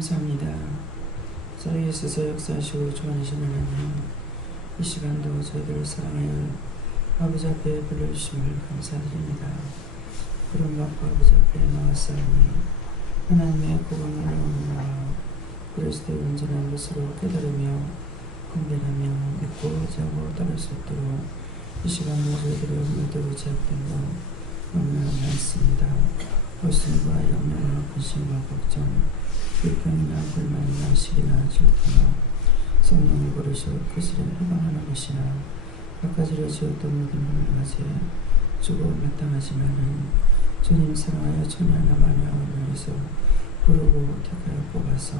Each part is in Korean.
감사합니다. 살아계셔서 역사하시고 주관하시는 하나님, 이 시간도 저희들을 사랑하여 아버지 앞에 불러주심을 감사드립니다. 구름 받고 아버지 앞에 나왔사오니 하나님의 구원을 오늘과 그리스도의 온전한 것으로 깨달으며 분별하며 믿고 자고 따를 수 있도록 이 시간도 저희들의 의도로 제약된 것 너무나 많습니다. 고심과 염려와 근심과 걱정, 불평이나 불만이나 시기나 질투나 성령을 버리시고 그것을 해방하는 것이나 갖가지로 지었던 모든 물가지에 주고 마땅하지만은 주님 사랑하여 천하나 만하원을 위해서 부르고 택하여 뽑아서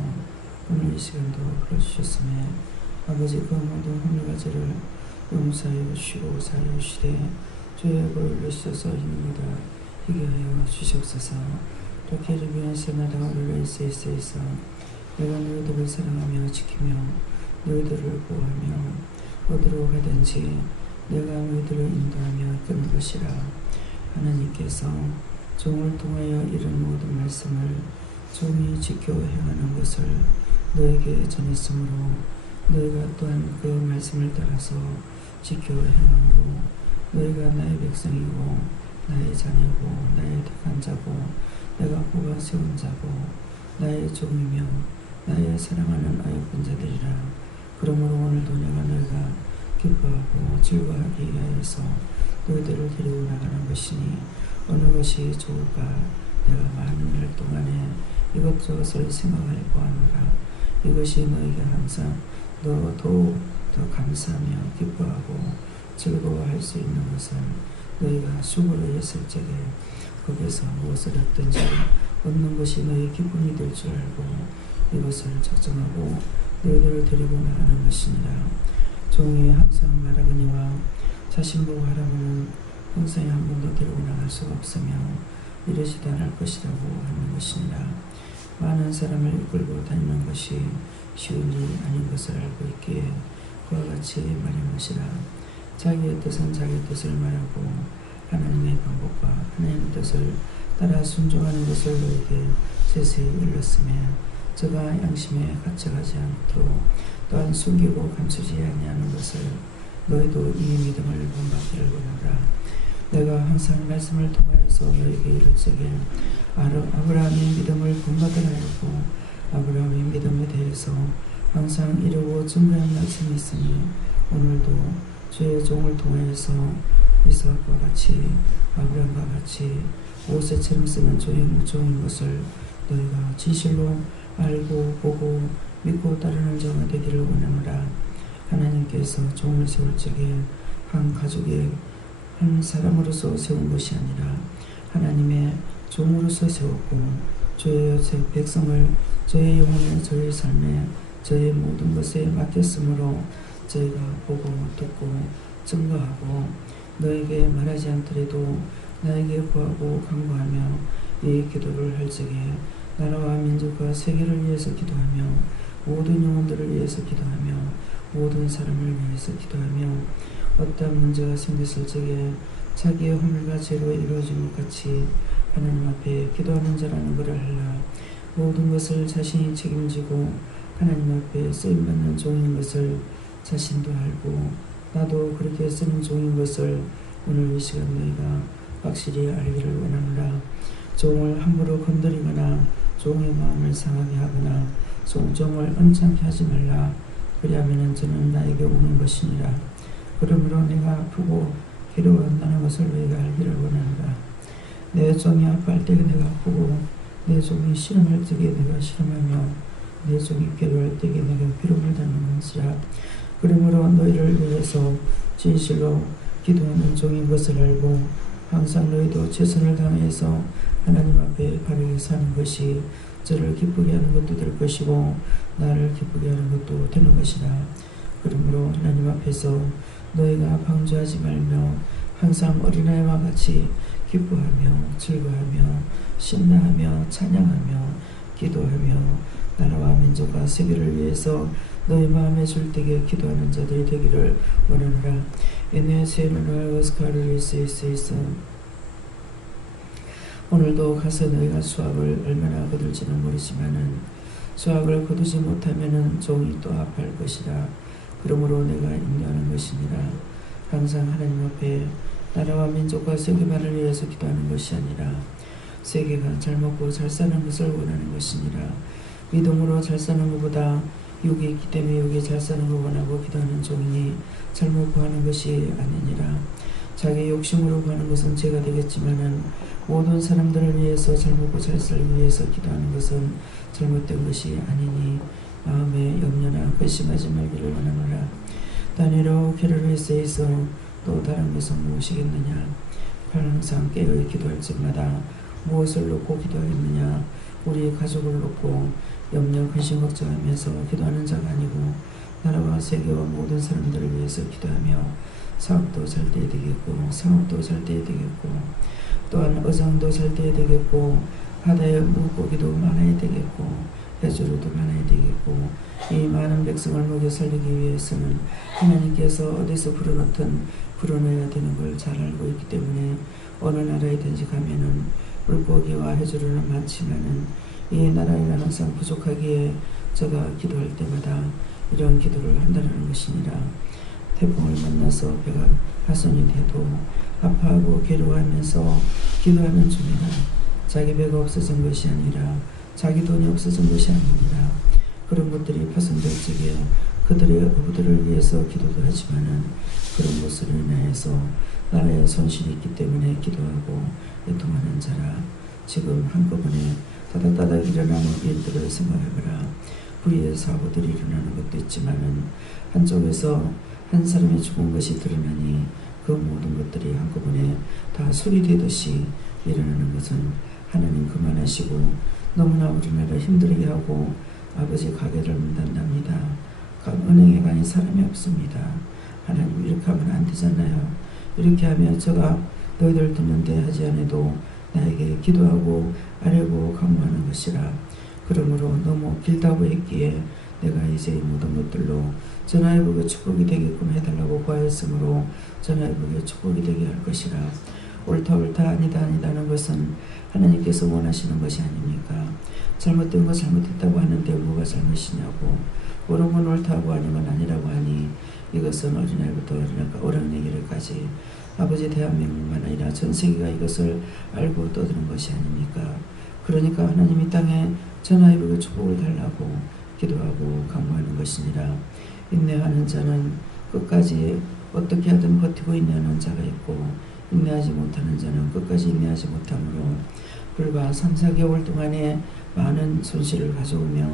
오늘 이 시간도 불러주셨음에 아버지 그 모든 허물가지를 용서하여 주시고 사하여 주시되 주의 벌을 내주셔서 힘입니다. 희게 하여 주시옵소서. 또 계르비안에서 나다오를 에세이스에서 내가 너희들을 사랑하며 지키며 너희들을 보호하며 어디로 가든지 내가 너희들을 인도하며 이끄는 것이라. 하나님께서 종을 통하여 이런 모든 말씀을 종이 지켜 행하는 것을 너에게 전했으므로 너희가 또한 그 말씀을 따라서 지켜 행함으로 너희가 나의 백성이고 나의 자녀고 나의 택한 자고 내가 뽑아 세운 자고 나의 종이며 나의 사랑하는 아역분 자들이라. 그러므로 오늘도 내가 너희가 기뻐하고 즐거워하기 위하여서 너희들을 데리고 나가는 것이니 어느 것이 좋을까. 내가 많은 날 동안에 이것저것을 생각하여 보았노라. 이것이 너희가 항상 더욱 더 감사하며 기뻐하고 즐거워할 수 있는 것은 너희가 수고를 했을 적에 거기서 무엇을 얻든지 얻는 것이 너희 기쁨이 될 줄 알고 이것을 작정하고 너희들을 데리고 나가는 것이니라. 종이 항상 말하거니와 자신 보고 하라고는 평생에 한 번도 데리고 나갈 수가 없으며 이러지도 않을 것이라고 하는 것이니라. 많은 사람을 이끌고 다니는 것이 쉬운 일이 아닌 것을 알고 있기에 그와 같이 말한 것이라. 자기의 뜻은 자기의 뜻을 말하고 하나님의 방법과 하나님의 뜻을 따라 순종하는 것을 너에게 세세히 일렀으며 저가 양심에 갇혀가지 않도록 또한 숨기고 감추지 아니하는 것을 너희도 이 믿음을 본받기를 원하라. 내가 항상 말씀을 통하여서 너에게 이를 적에 아브라함의 믿음을 본받으라 하고 아브라함의 믿음에 대해서 항상 이루고 증거한 말씀이 있으니 오늘도 주의 종을 통하여서 이삭과 같이 아브라함과 같이 모세처럼 쓰는 종인 것을 너희가 진실로 알고 보고 믿고 따르는 자가 되기를 원하노라. 하나님께서 종을 세울 적에 한 가족의 한 사람으로서 세운 것이 아니라 하나님의 종으로서 세웠고 저의 백성을 저의 영혼에 저의 삶에 저의 모든 것에 맡겼으므로 저희가 보고 듣고 증거하고 너에게 말하지 않더라도 나에게 구하고 간구하며 이 기도를 할 적에 나라와 민족과 세계를 위해서 기도하며 모든 영혼들을 위해서 기도하며 모든 사람을 위해서 기도하며 어떠한 문제가 생겼을 적에 자기의 허물과 죄로 이루어진 것 같이 하나님 앞에 기도하는 자라는 것을 알라. 모든 것을 자신이 책임지고 하나님 앞에 쓰임받는 종인 것을 자신도 알고 나도 그렇게 쓰는 종인 것을 오늘 이 시간 너희가 확실히 알기를 원하노라. 종을 함부로 건드리거나 종의 마음을 상하게 하거나 종을 언짢게 하지 말라. 그리하면 저는 나에게 오는 것이니라. 그러므로 내가 아프고 괴로워한다는 것을 너희가 알기를 원하노라. 내 종이 아파할 때에 내가 아프고 내 종이 시름할 때에 내가 시름하며 내 종이 괴로워할 때에 내가 괴로움을 당하는 것이라. 그러므로 너희를 위해서 진실로 기도하는 종인 것을 알고 항상 너희도 최선을 다해서 하나님 앞에 바르게 사는 것이 저를 기쁘게 하는 것도 될 것이고 나를 기쁘게 하는 것도 되는 것이라. 그러므로 하나님 앞에서 너희가 방주하지 말며 항상 어린아이와 같이 기뻐하며 즐거워하며 신나하며 찬양하며 기도하며 나라와 민족과 세계를 위해서 너희 마음에 줄 때에 기도하는 자들이 되기를 원하노라. 이내 세누를 오스카를 있어 오늘도 가서 너희가 수확을 얼마나 거둘지는 모르지만은 수확을 거두지 못하면은 종이 또 합할 것이라. 그러므로 내가 인도하는 것이니라. 항상 하나님 앞에 나라와 민족과 세계만을 위해서 기도하는 것이 아니라 세계가 잘 먹고 잘 사는 것을 원하는 것이니라. 믿음으로 잘 사는 것보다 육이 있기 때문에 육이 잘 사는 것 원하고 기도하는 종이니 잘못 구하는 것이 아니니라. 자기 욕심으로 구하는 것은 죄가 되겠지만은 모든 사람들을 위해서 잘 먹고 잘 살기 위해서 기도하는 것은 잘못된 것이 아니니 마음에 염려나 근심하지 말기를 원하노라. 다니엘로 게르르세에서 또 다른 것은 무엇이겠느냐. 항상 깨어 기도할 적마다 무엇을 놓고 기도하겠느냐. 우리 가족을 놓고 염려 근심 걱정하면서 기도하는 자가 아니고 나라와 세계와 모든 사람들을 위해서 기도하며 사업도 잘 돼야 되겠고 상업도 잘 돼야 되겠고 또한 의정도 잘 돼야 되겠고 바다에 물고기도 많아야 되겠고 해조류도 많아야 되겠고 이 많은 백성을 먹여 살리기 위해서는 하나님께서 어디서 불어넣든 불어넣어야 되는 걸 잘 알고 있기 때문에 어느 나라에든지 가면은 물고기와 해조류는 많지만은 이 나라에는 항상 부족하기에 제가 기도할 때마다 이런 기도를 한다는 것이니라. 태풍을 만나서 배가 파손이 돼도 아파하고 괴로워하면서 기도하는 중이라. 자기 배가 없어진 것이 아니라 자기 돈이 없어진 것이 아니라 그런 것들이 파손될 적에 그들의 어부들을 위해서 기도도 하지만은 그런 것으로 인해서 나라에 손실이 있기 때문에 기도하고 애통하는 자라. 지금 한꺼번에 따닥따닥 일어나는 일들을 생각해보라. 불의의 사고들이 일어나는 것도 있지만은 한쪽에서 한 사람이 죽은 것이 드러나니 그 모든 것들이 한꺼번에 다 소리되듯이 일어나는 것은 하나님 그만하시고 너무나 우리나라 힘들게 하고 아버지 가게를 문 닫답니다. 은행에 가니 사람이 없습니다. 하나님 이렇게 하면 안 되잖아요. 이렇게 하면 제가 너희들 듣는데 하지 않아도 나에게 기도하고 아뢰고 강구하는 것이라. 그러므로 너무 길다고 했기에 내가 이제 이 모든 것들로 전하회복의 축복이 되게끔 해달라고 구하였으므로 전하회복의 축복이 되게 할 것이라. 옳다 아니다는 것은 하나님께서 원하시는 것이 아닙니까? 잘못된 거 잘못했다고 하는데 뭐가 잘못이냐고. 옳은 건 옳다고 아니면 아니라고 하니 이것은 어린아이부터 어린애기를까지 아버지 대한민국만 아니라 전 세계가 이것을 알고 떠드는 것이 아닙니까? 그러니까 하나님이 땅에 전하회복의 축복을 달라고 기도하고 강구하는 것이니라. 인내하는 자는 끝까지 어떻게 하든 버티고 인내하는 자가 있고 인내하지 못하는 자는 끝까지 인내하지 못하므로 불과 3-4개월 동안에 많은 손실을 가져오며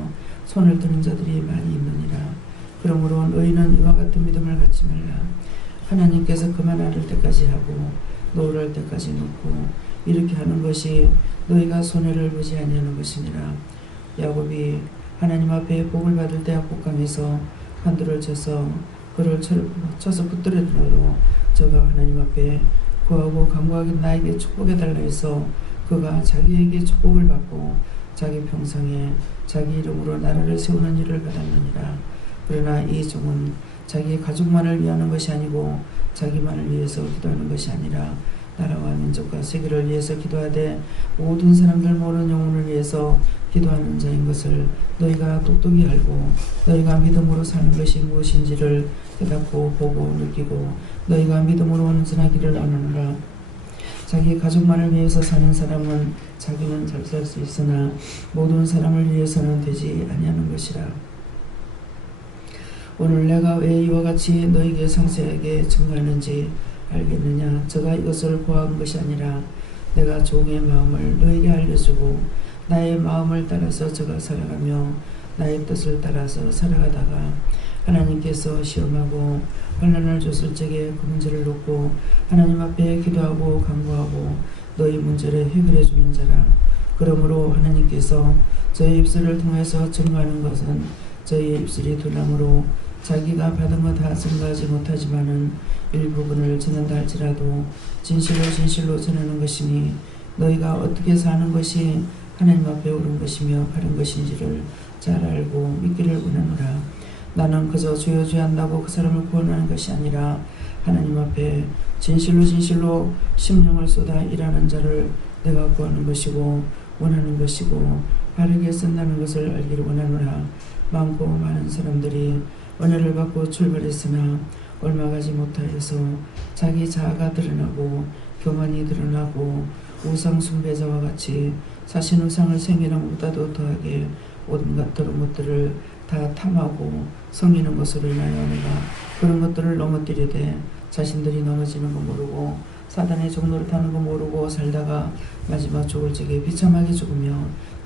손을 드는 자들이 많이 있느니라. 그러므로 너희는 이와 같은 믿음을 갖지 말라. 하나님께서 그만 앓을 때까지 하고 노를 때까지 놓고 이렇게 하는 것이 너희가 손해를 보지 아니하는 것이니라. 야곱이 하나님 앞에 복을 받을 때 약복강에서 한두를 쳐서 그를 쳐서 붙들어들어도 저가 하나님 앞에 구하고 간구하기 나에게 축복해달라 해서 그가 자기에게 축복을 받고 자기 평생에 자기 이름으로 나라를 세우는 일을 받았느니라. 그러나 이 종은 자기 가족만을 위하는 것이 아니고 자기만을 위해서 기도하는 것이 아니라 나라와 민족과 세계를 위해서 기도하되 모든 사람들 모든 영혼을 위해서 기도하는 자인 것을 너희가 똑똑히 알고 너희가 믿음으로 사는 것이 무엇인지를 깨닫고 보고 느끼고 너희가 믿음으로 온전하기를 원하노라. 자기 가족만을 위해서 사는 사람은 자기는 잘 살 수 있으나 모든 사람을 위해서는 되지 아니하는 것이라. 오늘 내가 왜 이와 같이 너희에게 상세하게 증거하는지 알겠느냐. 저가 이것을 구한 것이 아니라 내가 종의 마음을 너에게 알려주고 나의 마음을 따라서 저가 살아가며 나의 뜻을 따라서 살아가다가 하나님께서 시험하고 환난을 줬을 적에 그 문제를 놓고 하나님 앞에 기도하고 간구하고 너희 문제를 해결해 주는 자라. 그러므로 하나님께서 저희 입술을 통해서 증거하는 것은 저희의 입술이 둔함으로 자기가 받은 것 다 증거하지 못하지만은 일부분을 전한다 할지라도 진실로 전하는 것이니 너희가 어떻게 사는 것이 하나님 앞에 옳은 것이며 바른 것인지를 잘 알고 믿기를 원하노라. 나는 그저 주여 한다고 그 사람을 구원하는 것이 아니라 하나님 앞에 진실로 심령을 쏟아 일하는 자를 내가 구하는 것이고 원하는 것이고 바르게 쓴다는 것을 알기를 원하노라. 많고 많은 사람들이 은혜를 받고 출발했으나 얼마 가지 못하여서 자기 자아가 드러나고 교만이 드러나고 우상 숭배자와 같이 자신 우상을 생기는 것보다도 더하게 온갖 그런 것들을 다 탐하고 섬기는 것으로 인하여 내가 그런 것들을 넘어뜨리되 자신들이 넘어지는 거 모르고 사단의 종로를 타는 거 모르고 살다가 마지막 죽을 적에 비참하게 죽으며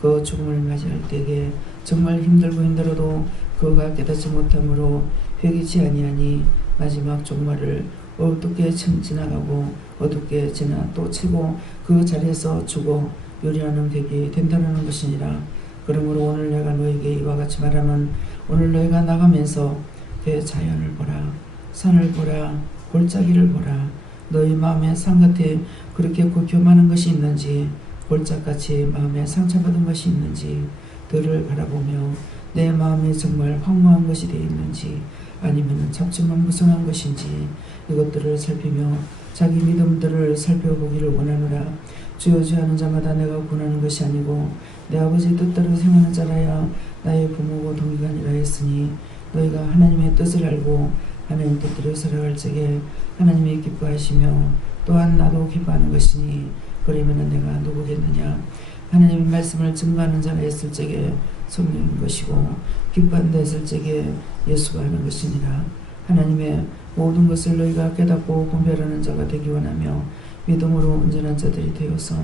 그 죽음을 맞이할 때에 정말 힘들어도 그가 깨닫지 못함으로 회개치 아니하니 마지막 종말을 어둡게 지나가고 어둡게 지나 또 치고 그 자리에서 죽어 요리하는 객이 된다는 것이니라. 그러므로 오늘 내가 너에게 이와 같이 말하면 오늘 너희가 나가면서 대자연을 보라, 산을 보라, 골짜기를 보라. 너희 마음에 상같이 그렇게 교만한 것이 있는지 골짜같이 마음에 상처받은 것이 있는지 들을 바라보며 내 마음에 정말 황무한 것이 되어 있는지 아니면 잡지만 무성한 것인지 이것들을 살피며 자기 믿음들을 살펴보기를 원하노라. 주여 주하는 자마다 내가 권하는 것이 아니고 내 아버지 뜻대로 행하는 자라야 나의 부모고 동기가 아니라 했으니 너희가 하나님의 뜻을 알고 하나님 뜻대로 살아갈 적에 하나님이 기뻐하시며 또한 나도 기뻐하는 것이니 그러면 내가 누구겠느냐. 하나님의 말씀을 증거하는 자라 했을 적에 성령인 것이고 기뻐한다 했을 적에 예수가 하는 것이니라. 하나님의 모든 것을 너희가 깨닫고 분별하는 자가 되기 원하며 믿음으로 온전한 자들이 되어서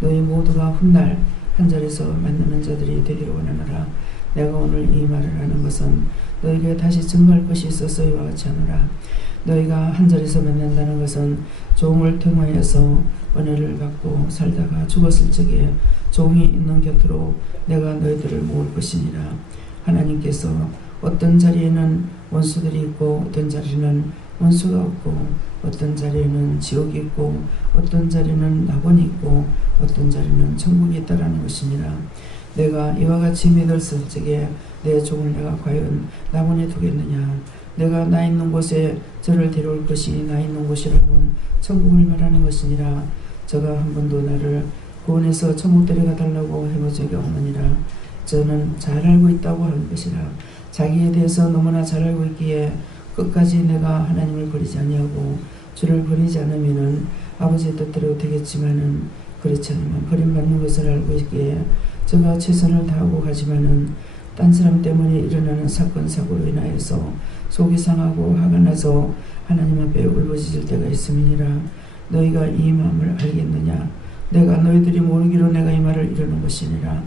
너희 모두가 훗날 한 자리에서 만나는 자들이 되기를 원하노라. 내가 오늘 이 말을 하는 것은 너희에게 다시 증거할 것이 있어서 이와 같이 하노라. 너희가 한 자리에서 만난다는 것은 종을 통하여서 은혜를 받고 살다가 죽었을 적에 종이 있는 곁으로 내가 너희들을 모을 것이니라. 하나님께서 어떤 자리에는 원수들이 있고 어떤 자리에는 원수가 없고 어떤 자리에는 지옥이 있고 어떤 자리에는 낙원이 있고 어떤 자리에는 천국이 있다라는 것이니라. 내가 이와 같이 믿었을 적에 내 종을 내가 과연 낙원에 두겠느냐. 내가 나 있는 곳에 저를 데려올 것이 나 있는 곳이라면 천국을 말하는 것이니라. 저가 한 번도 나를 구원해서 천국 데려가 달라고 해본 적이 없느니라. 저는 잘 알고 있다고 하는 것이라. 자기에 대해서 너무나 잘 알고 있기에 끝까지 내가 하나님을 버리지 아니하고 주를 버리지 않으면은 아버지의 뜻대로 되겠지만은 그렇지 않으면 버림받는 것을 알고 있기에 저가 최선을 다하고 가지만은 딴 사람 때문에 일어나는 사건 사고로 인하여서 속이 상하고 화가 나서 하나님 앞에 울부짖을 때가 있음이니라. 너희가 이 마음을 알겠느냐. 내가 너희들이 모르기로 내가 이 말을 이루는 것이니라.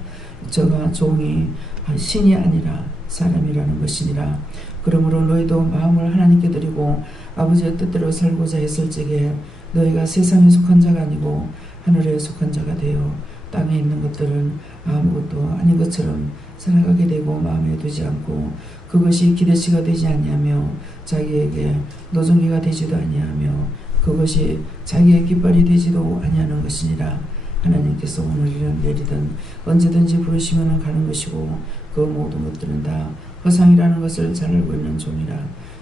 저가 종이 신이 아니라 사람이라는 것이니라. 그러므로 너희도 마음을 하나님께 드리고 아버지의 뜻대로 살고자 했을 적에 너희가 세상에 속한 자가 아니고 하늘에 속한 자가 되어 땅에 있는 것들은 아무것도 아닌 것처럼 살아가게 되고 마음에 두지 않고 그것이 기대치가 되지 아니하며 자기에게 노종기가 되지도 아니하며 그것이 자기의 깃발이 되지도 아니하는 것이니라. 하나님께서 오늘이든 내일이든 언제든지 부르시면 가는 것이고 그 모든 것들은 다 허상이라는 것을 잘 알고 있는 종이라.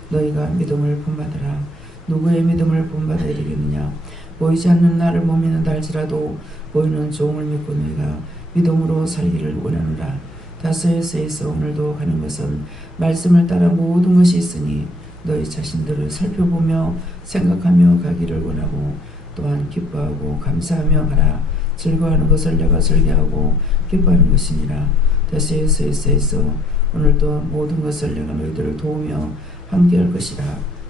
너희가 믿음을 본받으라. 누구의 믿음을 본받아야 되겠느냐. 보이지 않는 나를 못 믿는다 할지라도 보이는 종을 믿고 너희가 믿음으로 살기를 원하노라. 다스에서 오늘도 가는 것은 말씀을 따라 모든 것이 있으니 너희 자신들을 살펴보며 생각하며 가기를 원하고 또한 기뻐하고 감사하며 가라. 즐거워하는 것을 내가 즐겨하고 기뻐하는 것이니라. 다스에서 오늘도 모든 것을 내가 너희들을 도우며 함께할 것이라.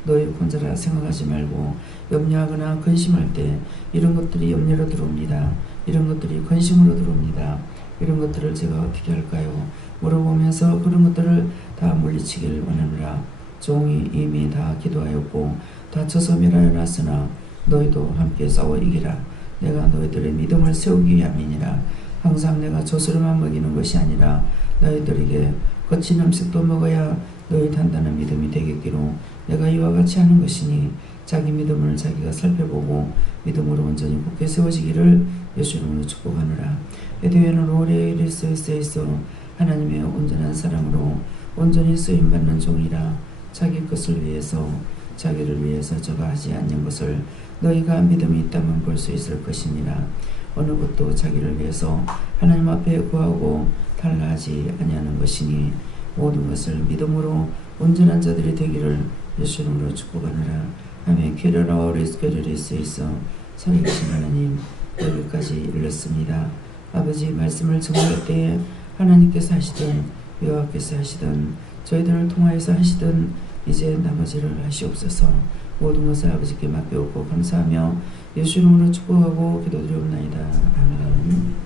너희 혼자라 생각하지 말고 염려하거나 근심할 때 이런 것들이 염려로 들어옵니다. 이런 것들이 근심으로 들어옵니다. 이런 것들을 제가 어떻게 할까요? 물어보면서 그런 것들을 다 물리치기를 원하노라. 종이 이미 다 기도하였고 다쳐서 멸하여 놨으나 너희도 함께 싸워 이기라. 내가 너희들의 믿음을 세우기 위함이니라. 항상 내가 젖으로만 먹이는 것이 아니라 너희들에게 거친 음식도 먹어야 너희 단단한 믿음이 되겠기로 내가 이와 같이 하는 것이니 자기 믿음을 자기가 살펴보고 믿음으로 온전히 굳게 세워지기를 예수 이름으로 축복하노라. 에드웨는 오래 이르스에서 하나님의 온전한 사랑으로 온전히 쓰임받는 종이라. 자기 것을 위해서 자기를 위해서 저가 하지 않는 것을 너희가 믿음이 있다면 볼 수 있을 것이니라. 어느 것도 자기를 위해서 하나님 앞에 구하고 달라하지 아니하는 것이니 모든 것을 믿음으로 온전한 자들이 되기를 예수 이름으로 축복하노라. 아멘. 퀴르라 오리스 퀴르리스 있어 살아계신 하나님, 여기까지 일렀습니다. 아버지, 말씀을 증거할 때에 하나님께서 하시든 여호와께서 하시든 저희들을 통하여서 하시든 이제 나머지를 하시옵소서. 모든 것을 아버지께 맡겨오고 감사하며 예수 이름으로 축복하고 기도드리옵나이다. 아멘.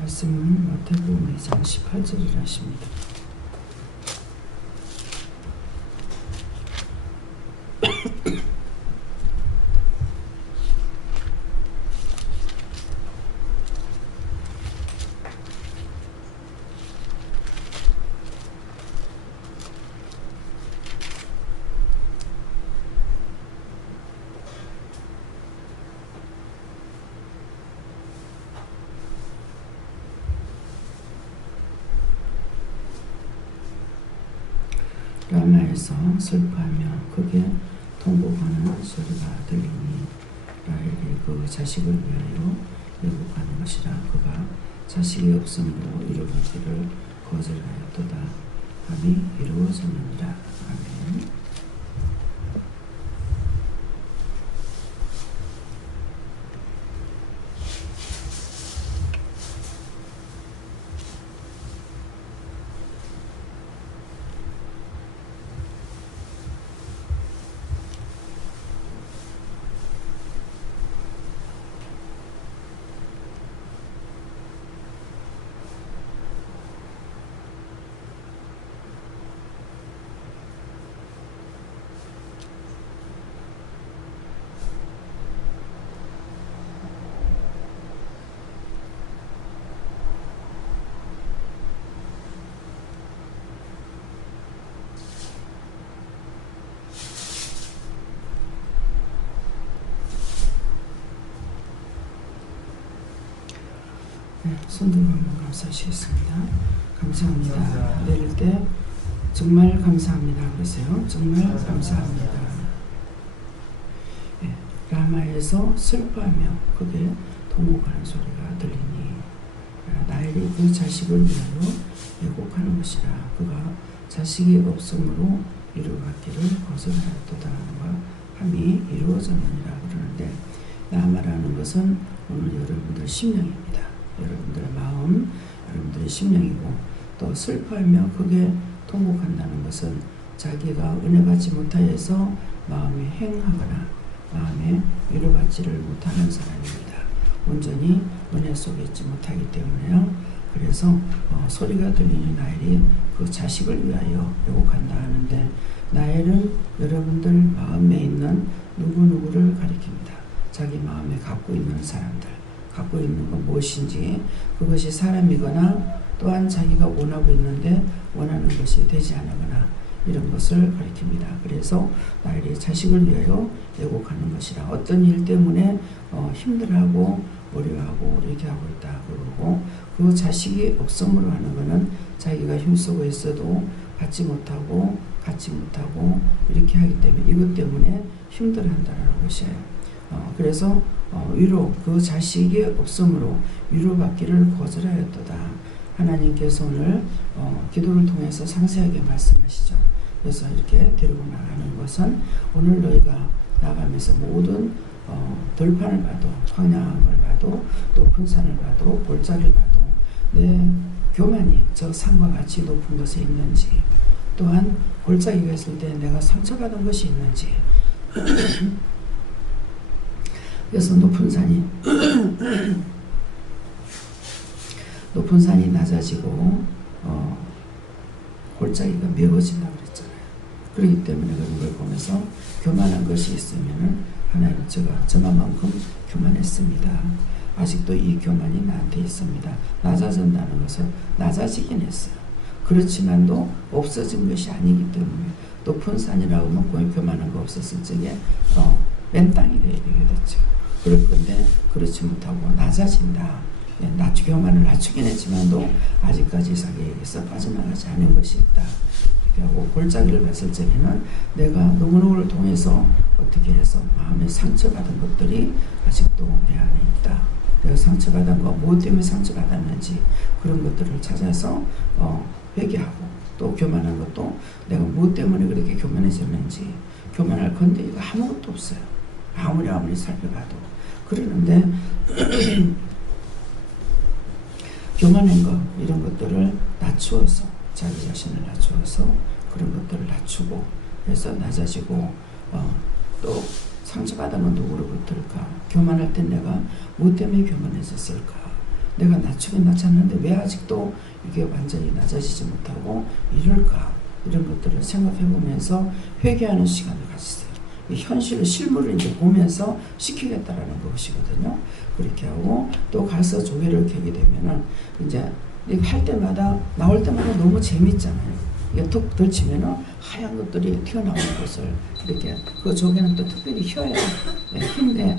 말씀은 마태복음 2장 18절이라 하십니다. 라마에서 슬퍼하며 크게 통곡하는 소리가 들리니 라헬이 그 자식을 위하여 애곡하는 것이라. 그가 자식이 없음으로 이루어지기를 거절하였도다 함이 이루어졌느니라. 아멘. 손들고 한번 감사하시겠습니다. 감사합니다. 내릴 때 정말 감사합니다. 그러세요. 정말 감사합니다. 네. 라마에서 슬퍼하며 크게 통곡하는 소리가 들리니 라헬이 그 자식을 위하여 애곡하는 것이라. 그가 자식이 없으므로 이루어가기를 거절하였도다 함이 이루어졌느니라. 그러는데 라마라는 것은 오늘 여러분들 심령입니다. 여러분들의 마음, 여러분들의 심령이고, 또 슬퍼하며 크게 통곡한다는 것은 자기가 은혜 받지 못하여서 마음이 행하거나 마음에 위로받지를 못하는 사람입니다. 온전히 은혜 속에 있지 못하기 때문에요. 그래서 소리가 들리는 라헬이 그 자식을 위하여 애곡한다 하는데, 라헬은 여러분들 마음에 있는 누구누구를 가리킵니다. 자기 마음에 갖고 있는 사람들, 갖고 있는 건 무엇인지, 그것이 사람이거나 또한 자기가 원하고 있는데 원하는 것이 되지 않거나 이런 것을 가리킵니다. 그래서 라헬이 자식을 위하여 애곡하는 것이라. 어떤 일 때문에 힘들어하고 어려워하고 이렇게 하고 있다 그러고, 그 자식이 없음으로 하는 것은 자기가 힘쓰고 있어도 받지 못하고 갖지 못하고 이렇게 하기 때문에, 이것 때문에 힘들어한다는 것이에요. 그래서 위로, 그 자식이 없으므로 위로받기를 거절하였도다. 하나님께서 오늘 기도를 통해서 상세하게 말씀하시죠. 그래서 이렇게 데리고 나가는 것은 오늘 너희가 나가면서 모든 들판을 봐도, 황량한 걸 봐도, 높은 산을 봐도, 골짜기를 봐도 내 교만이 저 산과 같이 높은 곳에 있는지, 또한 골짜기가 있을 때 내가 상처받은 것이 있는지, 그래서 높은 산이 낮아지고 골짜기가 메워진다고 그랬잖아요. 그렇기 때문에 그런 걸 보면서 교만한 것이 있으면은 하나님, 저만큼 교만했습니다. 아직도 이 교만이 나한테 있습니다. 낮아진다는 것은 낮아지긴 했어요. 그렇지만도 없어진 것이 아니기 때문에 높은 산이라고 하면 교만한 거 없었을 적에 맨 땅이 되어야 되게 됐죠. 그럴 건데 그렇지 못하고 낮아진다. 교만을 낮추긴 했지만도 아직까지 자기에게서 빠져나가지 않은 것이 있다. 하고 골짜기를 갔을 적에는 내가 누구누구를 통해서 어떻게 해서 마음에 상처받은 것들이 아직도 내 안에 있다. 내가 상처받은 거, 무엇 때문에 상처받았는지 그런 것들을 찾아서 회개하고, 또 교만한 것도 내가 무엇 때문에 그렇게 교만해졌는지, 교만할 건데 이거 아무것도 없어요. 아무리 살펴봐도. 그러는데 교만한 것, 이런 것들을 낮추어서, 자기 자신을 낮추어서 그런 것들을 낮추고 해서 낮아지고, 또 상처받은 건 누구로부터일까? 교만할 땐 내가 무엇 때문에 교만해졌을까? 내가 낮추긴 낮췄는데 왜 아직도 이게 완전히 낮아지지 못하고 이럴까? 이런 것들을 생각해 보면서 회개하는 시간을 가지세요. 현실을, 실물을 이제 보면서 시키겠다라는 것이거든요. 그렇게 하고, 또 가서 조개를 캐게 되면은 이제 할 때마다, 나올 때마다 너무 재밌잖아요. 이게 툭 덜치면은 하얀 것들이 튀어나오는 것을 이렇게, 그 조개는 또 특별히 혀예요. 흰데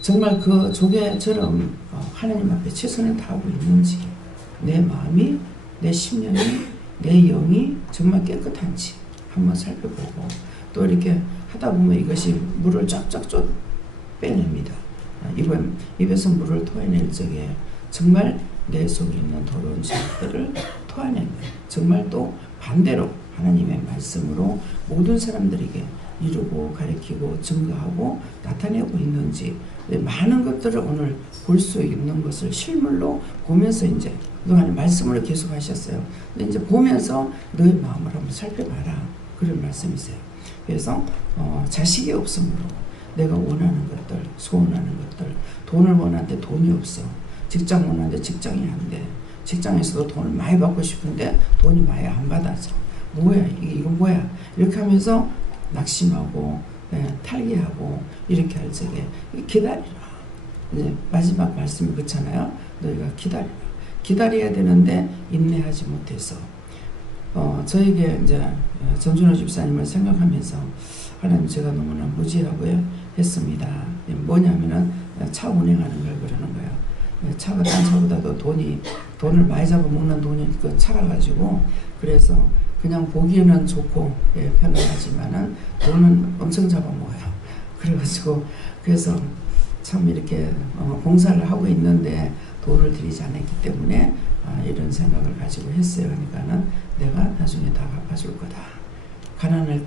정말 그 조개처럼 하나님 앞에 최선을 다하고 있는지, 내 마음이, 내 심령이, 내 영이 정말 깨끗한지 한번 살펴보고, 또 이렇게 하다 보면 이것이 물을 쫙쫙 빼냅니다. 입에서 물을 토해낼 적에 정말 내 속에 있는 더러운 죄들을 토해내는, 정말 또 반대로 하나님의 말씀으로 모든 사람들에게 이루고 가르치고 증거하고 나타내고 있는지, 많은 것들을 오늘 볼 수 있는 것을 실물로 보면서, 이제 그동안 말씀으로 계속 하셨어요. 근데 이제 보면서 너의 마음을 한번 살펴봐라, 그런 말씀이세요. 그래서 자식이 없으므로 내가 원하는 것들, 소원하는 것들, 돈을 원하는데 돈이 없어, 직장 원하는데 직장이 안 돼, 직장에서도 돈을 많이 받고 싶은데 돈이 많이 안 받아서 뭐야 이건 뭐야, 이렇게 하면서 낙심하고 탈기하고 이렇게 할 적에 기다리라. 이제 마지막 말씀이 그렇잖아요. 너희가 기다리라. 기다려야 되는데 인내하지 못해서, 저에게 이제 전준호 집사님을 생각하면서 하나님, 제가 너무나 무지하고 했습니다. 뭐냐면은 차 운행하는 걸 그러는 거예요. 차가 딴 차보다도 돈을 많이 잡아먹는 돈이 그 차가 가지고, 그래서 그냥 보기에는 좋고 편안하지만은 돈은 엄청 잡아먹어요. 그래가지고, 그래서 참 이렇게 봉사를 하고 있는데 돈을 들이지 않았기 때문에 이런 생각을 가지고 했어요. 그러니까는 내가 나중에 다 갚아줄 거다. 가난할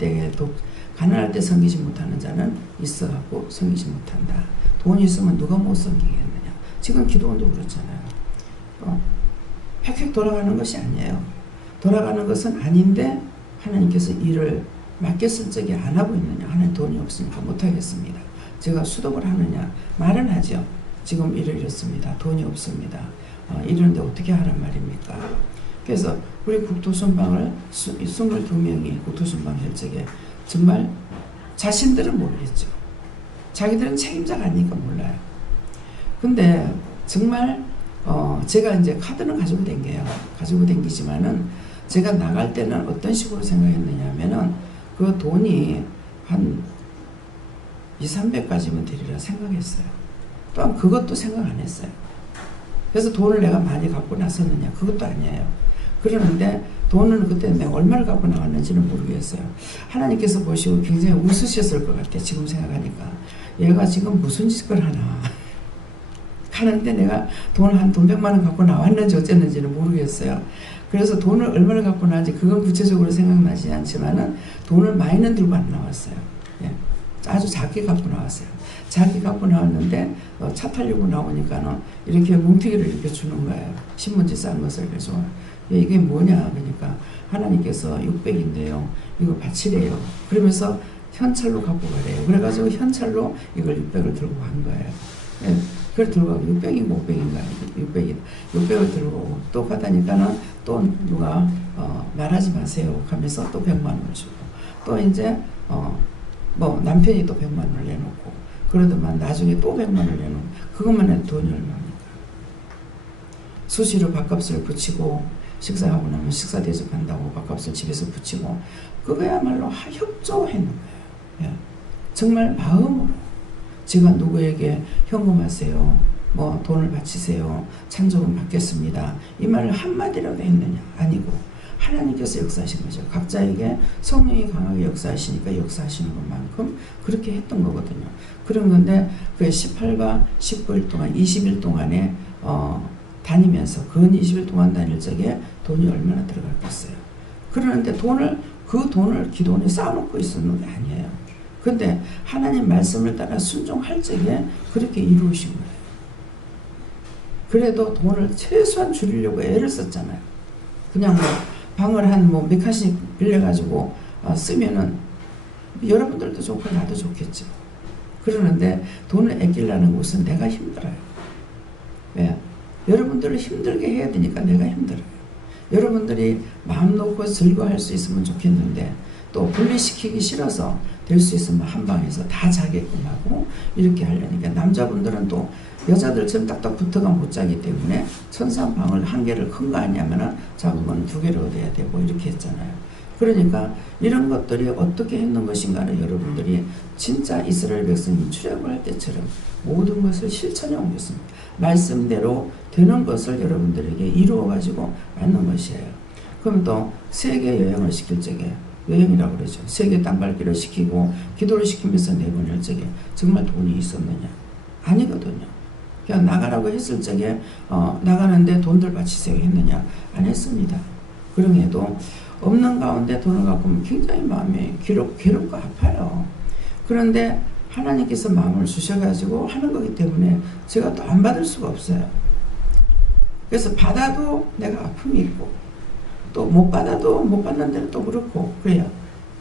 때 섬기지 못하는 자는 있어갖고 섬기지 못한다. 돈이 있으면 누가 못 섬기겠느냐. 지금 기도원도 그렇잖아요. 팩팩 돌아가는 것이 아니에요. 돌아가는 것은 아닌데 하나님께서 일을 맡겼을 적에 안 하고 있느냐. 하나님 돈이 없으니까 못하겠습니다. 제가 수독을 하느냐. 말은 하죠. 지금 일을 잃었습니다. 돈이 없습니다. 이런데 어떻게 하란 말입니까? 그래서 우리 국토선방을 22명이 국토선방 할 적에 정말 자신들은 모르겠죠. 자기들은 책임자가 아니니까 몰라요. 근데 정말 제가 이제 카드는 가지고 댕겨요. 가지고 댕기지만은 제가 나갈 때는 어떤 식으로 생각했느냐 하면은 그 돈이 한 200~300까지면 되리라 생각했어요. 또한 그것도 생각 안 했어요. 그래서 돈을 내가 많이 갖고 나섰느냐, 그것도 아니에요. 그러는데 돈은 그때 내가 얼마를 갖고 나왔는지는 모르겠어요. 하나님께서 보시고 굉장히 웃으셨을 것 같아. 지금 생각하니까 얘가 지금 무슨 짓을 하나 하는데 내가 돈을 한 돈 100만 원 갖고 나왔는지 어쨌는지는 모르겠어요. 그래서 돈을 얼마를 갖고 나왔는지 그건 구체적으로 생각나지 않지만은 돈을 많이는 들고 안 나왔어요. 아주 작게 갖고 나왔어요. 작게 갖고 나왔는데 차 타려고 나오니까는 이렇게 뭉티기를 이렇게 주는 거예요. 신문지 싼 것을. 그래서 이게 뭐냐, 그러니까 하나님께서 600인데요 이거 바치래요. 그러면서 현찰로 갖고 가래요. 그래가지고 현찰로 이걸 600을 들고 간 거예요. 그걸 들고 가고 600인가 500인가 600을 들고 오고, 또 가다니까는 또 누가 말하지 마세요 하면서 또 100만 원을 주고, 또 이제 뭐 남편이 또 100만 원을 내놓고, 그러더만 나중에 또 100만 원 내놓은 그것만 해도 돈이 얼마입니까? 수시로 밥값을 붙이고 식사하고 나면 식사 대접한다고 밥값을 집에서 붙이고 그거야말로 협조했는 거예요. 예. 정말 마음으로 제가 누구에게 현금하세요, 뭐 돈을 바치세요, 찬조금 받겠습니다 이 말을 한마디라도 했느냐? 아니고 하나님께서 역사하신 거죠. 각자에게 성령이 강하게 역사하시니까 역사하시는 것만큼 그렇게 했던 거거든요. 그런 건데 그 18과 19일 동안 20일 동안에 다니면서 근 20일 동안 다닐 적에 돈이 얼마나 들어갔겠어요. 그러는데 그 돈을 기도원에 쌓아놓고 있었는 게 아니에요. 근데 하나님 말씀을 따라 순종할 적에 그렇게 이루어진 거예요. 그래도 돈을 최소한 줄이려고 애를 썼잖아요. 그냥 뭐 방을 한 뭐 몇 칸씩 빌려가지고 쓰면은 여러분들도 좋고 나도 좋겠죠. 그러는데 돈을 아끼려는 것은 내가 힘들어요. 왜? 여러분들을 힘들게 해야 되니까 내가 힘들어요. 여러분들이 마음 놓고 즐거워할 수 있으면 좋겠는데 또 분리시키기 싫어서 될 수 있으면 한 방에서 다 자게끔 하고 이렇게 하려니까 남자분들은 또 여자들처럼 딱딱 붙어가 못 자기 때문에 천상 방을 한 개를 큰 거 아니냐면은 작은 건 2개를 얻어야 되고 이렇게 했잖아요. 그러니까 이런 것들이 어떻게 했는 것인가를 여러분들이 진짜 이스라엘 백성이 출애굽을 할 때처럼 모든 것을 실천에 옮겼습니다. 말씀대로 되는 것을 여러분들에게 이루어 가지고 맞는 것이에요. 그럼 또 세계 여행을 시킬 적에 여행이라고 그러죠. 세계 땅밟기를 시키고 기도를 시키면서 내보낼 적에 정말 돈이 있었느냐? 아니거든요. 그냥 나가라고 했을 적에 나가는데 돈들 바치세요 했느냐? 안 했습니다. 그럼에도 없는 가운데 돈을 갖고 오면 굉장히 마음이 괴롭고 아파요. 그런데 하나님께서 마음을 주셔가지고 하는 거기 때문에 제가 또 안 받을 수가 없어요. 그래서 받아도 내가 아픔이 있고 또 못 받아도 못 받는 데는 또 그렇고 그래요.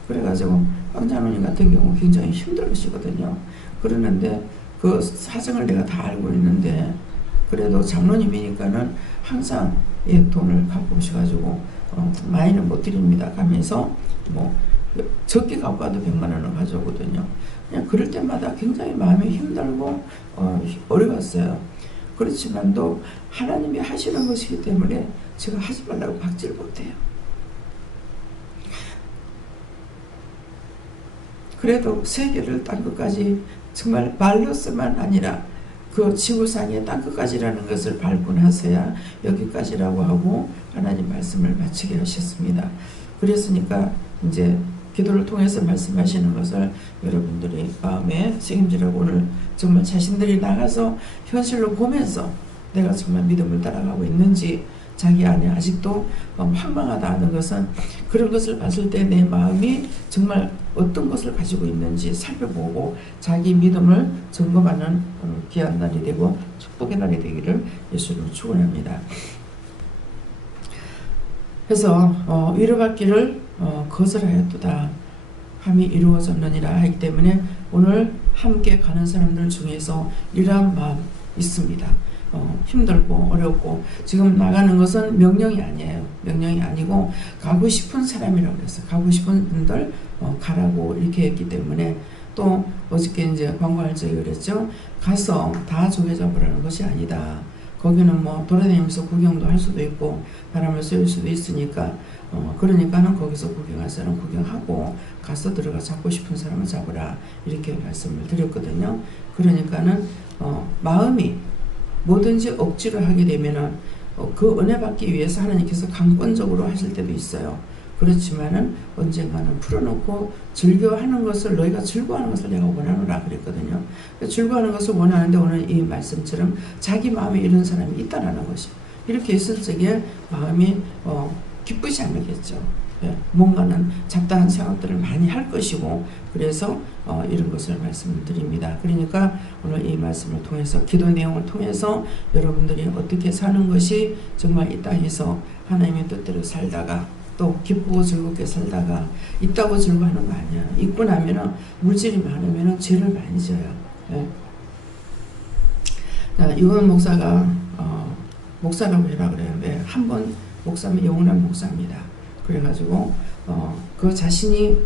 그래가지고 황장로님 같은 경우 굉장히 힘들으시거든요. 그러는데 그 사정을 내가 다 알고 있는데 그래도 장로님이니까는 항상 돈을 갖고 오셔가지고 많이는 못 드립니다 가면서 뭐 적게 갖고 와도 100만 원을 가져오거든요. 그냥 그럴 때마다 굉장히 마음이 힘들고 어려웠어요. 그렇지만도 하나님이 하시는 것이기 때문에 제가 하지 말라고 박질 못해요. 그래도 세계를 땅끝까지 정말 말로서만 아니라 그 지구상의 땅끝까지라는 것을 발견하셔야 여기까지라고 하고 하나님 말씀을 마치게 하셨습니다. 그랬으니까 이제 기도를 통해서 말씀하시는 것을 여러분들이 마음에 책임지라고 오늘 정말 자신들이 나가서 현실로 보면서 내가 정말 믿음을 따라가고 있는지 자기 안에 아직도 황망하다 하는 것은 그런 것을 봤을 때 내 마음이 정말 어떤 것을 가지고 있는지 살펴보고 자기 믿음을 점검하는 귀한 날이 되고 축복의 날이 되기를 예수님으로 축원합니다. 그래서 위로받기를 거절하였도다 함이 이루어졌느니라 하기 때문에 오늘 함께 가는 사람들 중에서 이러한 마음 있습니다. 힘들고 어렵고 지금 나가는 것은 명령이 아니에요. 명령이 아니고 가고 싶은 사람이라고 그랬어요. 가고 싶은 분들 가라고 이렇게 했기 때문에 또 어저께 이제 광고할 적에 그랬죠. 가서 다 조개 잡으라는 것이 아니다. 거기는 뭐 돌아다니면서 구경도 할 수도 있고 바람을 쐴 수도 있으니까 그러니까는 거기서 구경할 사람 구경하고 가서 들어가 잡고 싶은 사람을 잡으라 이렇게 말씀을 드렸거든요. 그러니까는 마음이 뭐든지 억지로 하게 되면은 그 은혜 받기 위해서 하나님께서 강권적으로 하실 때도 있어요. 그렇지만은 언젠가는 풀어놓고 즐겨하는 것을 너희가 즐거워하는 것을 내가 원하노라 그랬거든요. 즐거워하는 것을 원하는데 오늘 이 말씀처럼 자기 마음에 이런 사람이 있다라는 것이 이렇게 있을 적에 마음이 기쁘지 않겠죠. 뭔가는 잡다한 생각들을 많이 할 것이고 그래서 이런 것을 말씀을 드립니다. 그러니까 오늘 이 말씀을 통해서 기도 내용을 통해서 여러분들이 어떻게 사는 것이 정말 이 땅에서 하나님의 뜻대로 살다가 또 기쁘고 즐겁게 살다가 있다고 즐거워하는 거 아니야. 있고 나면은 물질이 많으면은 죄를 많이 져요. 유건 목사가 목사라고 해라 그래요. 왜? 한 번 목사면 영원한 목사입니다. 그래가지고 그 자신이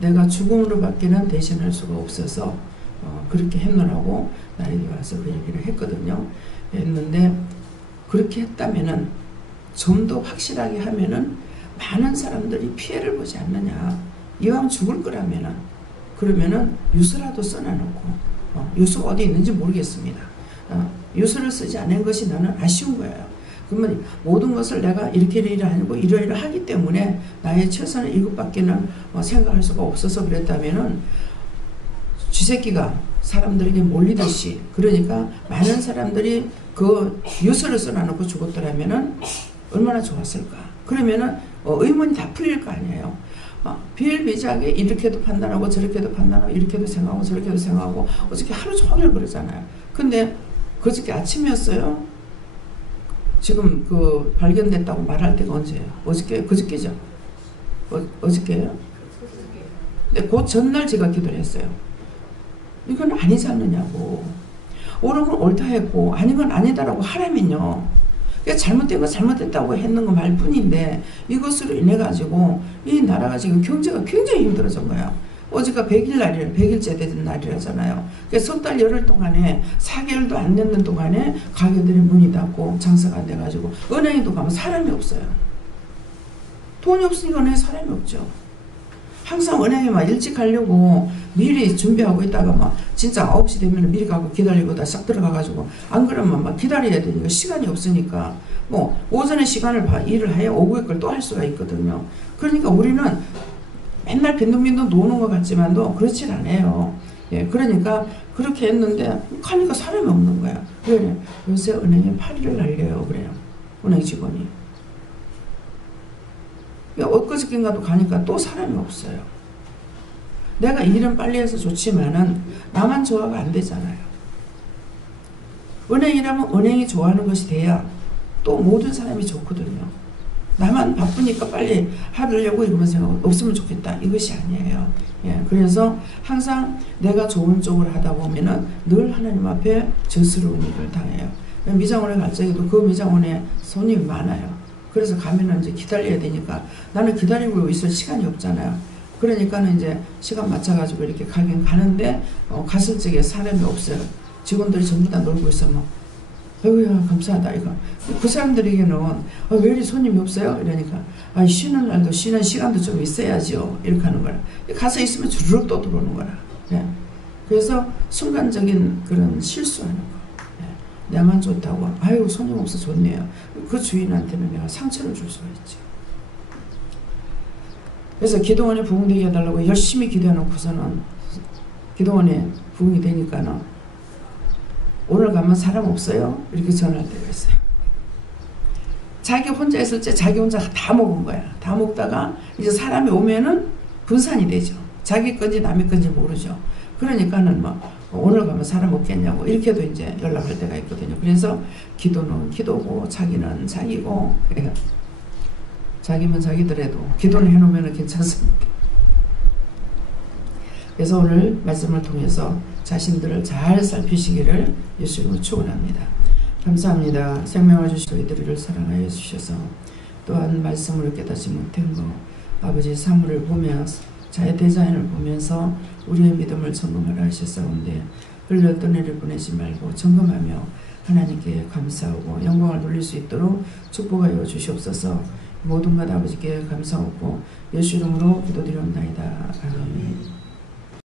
내가 죽음으로 밖에는 대신할 수가 없어서 그렇게 했노라고 나에게 와서 그 얘기를 했거든요. 했는데 그렇게 했다면은 좀 더 확실하게 하면은 많은 사람들이 피해를 보지 않느냐. 이왕 죽을 거라면은 그러면은 유서라도 써놔놓고 유서가 어디 있는지 모르겠습니다. 유서를 쓰지 않은 것이 나는 아쉬운 거예요. 그러면 모든 것을 내가 이렇게 하고 이러이러 하기 때문에 나의 최선을 이것밖에는 생각할 수가 없어서 그랬다면은 쥐새끼가 사람들에게 몰리듯이 그러니까 많은 사람들이 그 유서를 써놔놓고 죽었더라면은 얼마나 좋았을까. 그러면은 의문이 다 풀릴 거 아니에요. 비일비재하게 이렇게도 판단하고 저렇게도 판단하고 이렇게도 생각하고 저렇게도 생각하고 어저께 하루 종일 그러잖아요. 근데 그저께 아침이었어요. 지금 그 발견됐다고 말할 때가 언제예요? 그저께죠? 어저께예요? 근데 그 전날 제가 기도를 했어요. 이건 아니지 않느냐고. 옳은 건 옳다 했고 아닌 건 아니다라고 하라면요. 잘못된 거 잘못됐다고 했는 거 말뿐인데 이것으로 인해 가지고 이 나라가 지금 경제가 굉장히 힘들어진 거예요. 어제가 100일째 되는 날이라잖아요. 석 달 열흘 동안에 4개월도 안 됐는 동안에 가게들이 문이 닫고 장사가 안 돼가지고 은행에도 가면 사람이 없어요. 돈이 없으니까 은행에 사람이 없죠. 항상 은행에 막 일찍 가려고 미리 준비하고 있다가 막 진짜 9시 되면 미리 가고 기다리고 다 싹 들어가가지고 안 그러면 막 기다려야 되니까 시간이 없으니까 뭐 오전에 일을 해야 오후에 걸 또 할 수가 있거든요. 그러니까 우리는 맨날 빈둥빈둥 노는 것 같지만도 그렇진 않아요. 예, 그러니까 그렇게 했는데 가니까 사람이 없는 거야. 그래 요새 은행에 파리를 날려요. 그래요. 은행 직원이. 엊그저께인가도 가니까 또 사람이 없어요. 내가 일은 빨리 해서 좋지만은 나만 좋아가 안 되잖아요. 은행이라면 은행이 좋아하는 것이 돼야 또 모든 사람이 좋거든요. 나만 바쁘니까 빨리 하려고 이러면 생각 없으면 좋겠다. 이것이 아니에요. 예, 그래서 항상 내가 좋은 쪽을 하다 보면은 늘 하나님 앞에 저스러운 일을 당해요. 미장원에 갈 적에도 그 미장원에 손님이 많아요. 그래서 가면은 이제 기다려야 되니까 나는 기다리고 있을 시간이 없잖아요. 그러니까는 이제 시간 맞춰가지고 이렇게 가긴 가는데 갔을 적에 사람이 없어요. 직원들이 전부 다 놀고 있으면 아이고야 감사하다 이거. 그 사람들에게는 왜 이리 손님이 없어요? 이러니까 쉬는 날도 쉬는 시간도 좀 있어야죠. 이렇게 하는 거라. 가서 있으면 주르륵 또 들어오는 거라. 예. 그래서 순간적인 그런 실수하는 거. 내만 좋다고 아이고 손님 없어 좋네요. 그 주인한테는 내가 상처를 줄 수가 있죠. 그래서 기도원에 부흥되게 해달라고 열심히 기도해놓고서는 기도원에 부흥이 되니까는 오늘 가면 사람 없어요? 이렇게 전화할 때가 있어요. 자기 혼자 있을 때 자기 혼자 다 먹은 거야. 다 먹다가 이제 사람이 오면은 분산이 되죠. 자기 건지 남의 건지 모르죠. 그러니까는 오늘 가면 사람 없겠냐고 이렇게도 이제 연락할 때가 있거든요. 그래서 기도는 기도고 자기는 자기고 자기면 자기더라도 기도는 해놓으면 괜찮습니다. 그래서 오늘 말씀을 통해서 자신들을 잘 살피시기를 예수님으로 축원합니다. 감사합니다. 생명을 주시고 이들을 사랑하여 주셔서 또한 말씀으로 깨닫지 못한 거 아버지 사물을 보며 자의 대자연을 보면서 우리의 믿음을 점검하라 하셨사온데 흘렸던 일을 보내지 말고 점검하며 하나님께 감사하고 영광을 돌릴 수 있도록 축복하여 주시옵소서. 모든 것 아버지께 감사하고 예수 이름으로 기도드리옵나이다. 아멘.